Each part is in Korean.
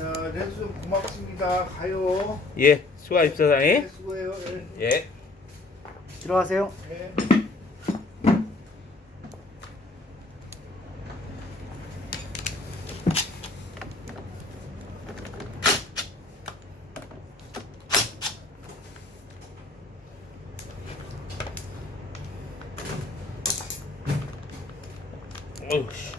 자, ren수 고맙습니다. 가요. 예, 수고하십시오, 네, 사장님. 수고해요. 예. 예. 들어가세요. 네. 어우, 씨.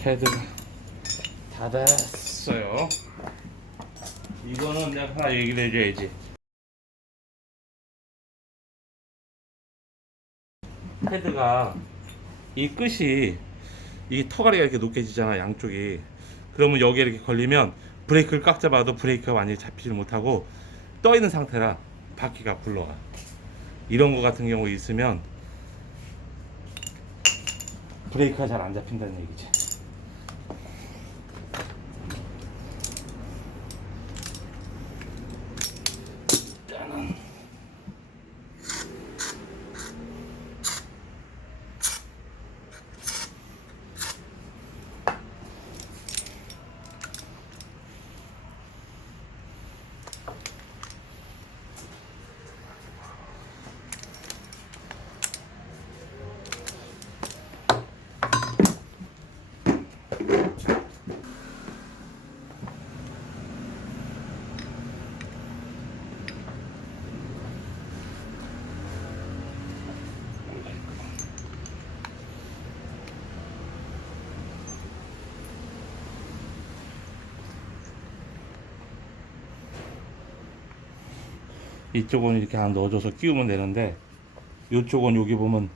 헤드가 닫았어요. 이거는 내가 하나 얘기를 해줘야지. 헤드가 이 끝이 이 터가리가 이렇게 높게지잖아, 양쪽이. 그러면 여기에 이렇게 걸리면 브레이크를 꽉 잡아도 브레이크가 완전히 잡히지 못하고 떠 있는 상태라 바퀴가 굴러가. 이런 거 같은 경우 있으면 브레이크가 잘 안 잡힌다는 얘기지. 이쪽은 이렇게 하나 넣어줘서 끼우면 되는데, 이쪽은 여기 보면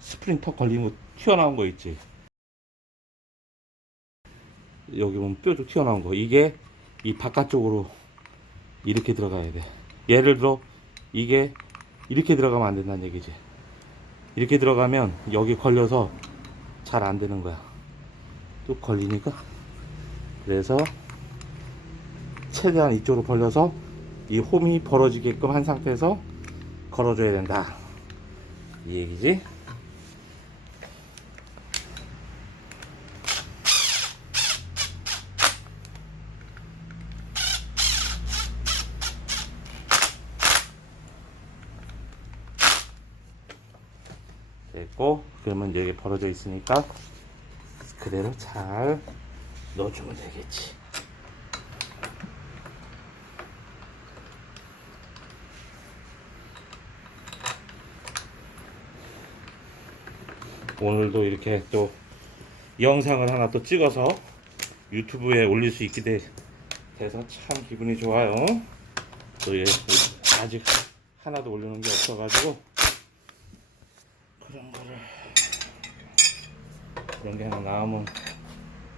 스프링 턱 걸린 거 튀어나온 거 있지. 여기 보면 뾰족 튀어나온 거, 이게 이 바깥쪽으로 이렇게 들어가야 돼. 예를 들어 이게 이렇게 들어가면 안 된다는 얘기지. 이렇게 들어가면 여기 걸려서 잘 안 되는 거야. 또 걸리니까. 그래서 최대한 이쪽으로 벌려서 이 홈이 벌어지게끔 한 상태에서 걸어줘야 된다, 이 얘기지. 됐고, 그러면 여기 벌어져 있으니까 그대로 잘 넣어주면 되겠지. 오늘도 이렇게 또 영상을 하나 또 찍어서 유튜브에 올릴 수 있게 돼서 참 기분이 좋아요. 또 예, 아직 하나도 올려놓은 게 없어가지고 그런 게 하나 나오면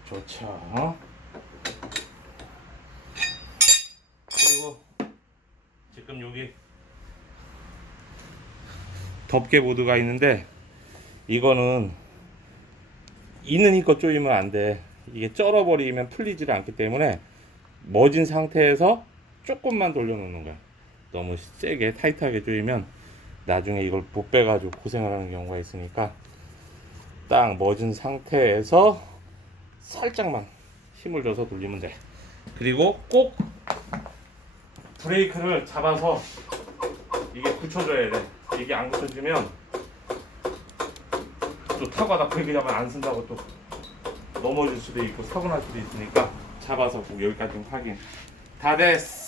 좋죠. 그리고 지금 여기 덮개 보드가 있는데, 이거는 있는 힘껏 조이면 안 돼. 이게 쩔어버리면 풀리지를 않기 때문에 머진 상태에서 조금만 돌려놓는 거야. 너무 세게 타이트하게 조이면 나중에 이걸 못 빼가지고 고생을 하는 경우가 있으니까, 딱 머진 상태에서 살짝만 힘을 줘서 돌리면 돼. 그리고 꼭 브레이크를 잡아서 이게 붙여줘야 돼. 이게 안 붙여주면 또 타고 브레이크 잡으면 안 쓴다고 또 넘어질 수도 있고 사고 날 수도 있으니까 잡아서 꼭 여기까지 좀 확인. 다 됐어.